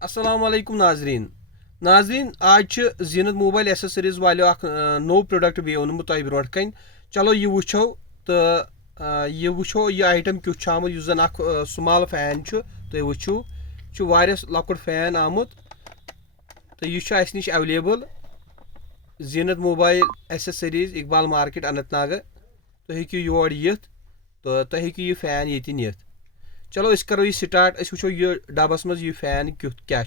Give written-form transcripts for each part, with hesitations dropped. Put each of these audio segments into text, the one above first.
अस्सलाम वालेकुम नाजरीन आज जीनत मोबाइल एसेसरीज वालों नो प्रोडक्ट बे ओनमुत तोह ब्रोट कन चलो यह वुचो तो यह आइटम क्युथ आमुत युस जन स्मॉल फैन तुम वुचो लकुट फैन आमुत तो यह निश available Zeenat mobile accessories Iqbal market Anantnag तुम हेकू योर यिथ तो तुम हेकू यह फैन ये निथ चलो अस करो यह स्टार्ट अस वुचो यह डबस मज यह फैन क्युथ क्या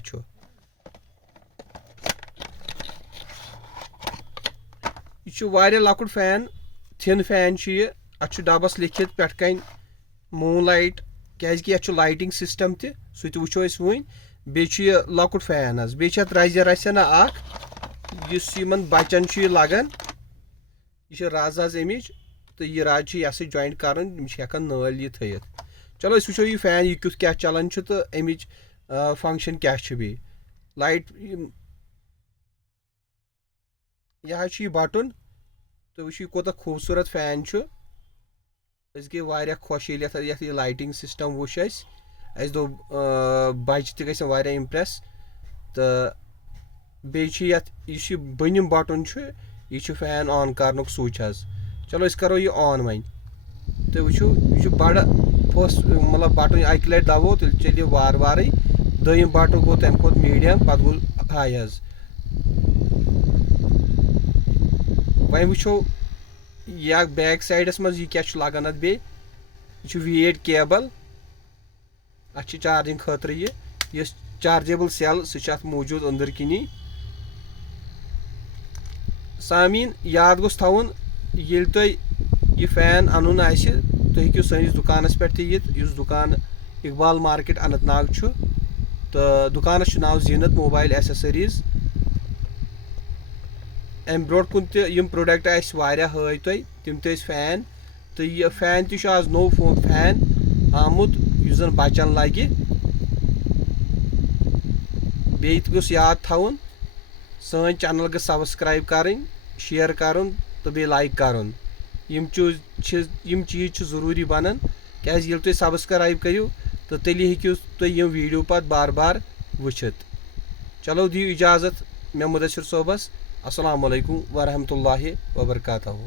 यह लकुट फैन थिन फैन यह डबस लिखित पे कन मून लाइट क्या लाइटिंग सिस्टम तह वुचो अस वुन बे लकुट फैन बे रज रसना यमन बचन लगन यह रज अमिच तो यह रज यह जॉइंट कर हेकान नल यह थत चलो अस वुचो यह फैन यह क्युथ क्या चलान तो अमिच फंक्शन क्या बे लाइट यह बटन तो वुचो कोता खूबसूरत फैन अस गई वारिया खुश ये लाइटिंग सिस्टम वुच अस दो बच्चे तक गए इम्प्रेस तो बेह बनिम बटन यह फैन ऑन कर स्विच चलो अस करो यह ऑन वन तो वुचो यह बड़ फस मतलब बटन अक लट दबो तो चल वार वार दोम बटन गो तम खोत मीडियम पे गो हाई वह वुचो या बैक साइडस मज यह क्या लगन अत बे वीट केबल अत चार्जिंग खतर यह चार्जेबल सेल सह मौजूद अंदर किनी सामीन याद गोस थवन ये तुम यह फैन अन तुम हेकू सैनिस दुकानस पे युस दुकान इकबाल मार्केट अनंतनाग तो दुकानस नाव जीनत मोबाइल एसेसरीज अम ब्रोट कुन तम प्रोडक्ट हाई तुम तम फैन तो यह फैन तज नो फैन आमुत युस जन बचन लगे बे गोस याद थवन सन चैनल गो सब्सक्राइब कर शेयर कर तो बे लाइक कर चीज जरूरी बनान क्या तुम सब्सक्राइब करो तो तेली हेकू तुम यम वीडियो पत बार बार वुचित चलो दियो इजाज़त मे मुदस्सिर सोबस अस्सलाम वालेकुम वरहमतुल्लाहि वबरकातुहू।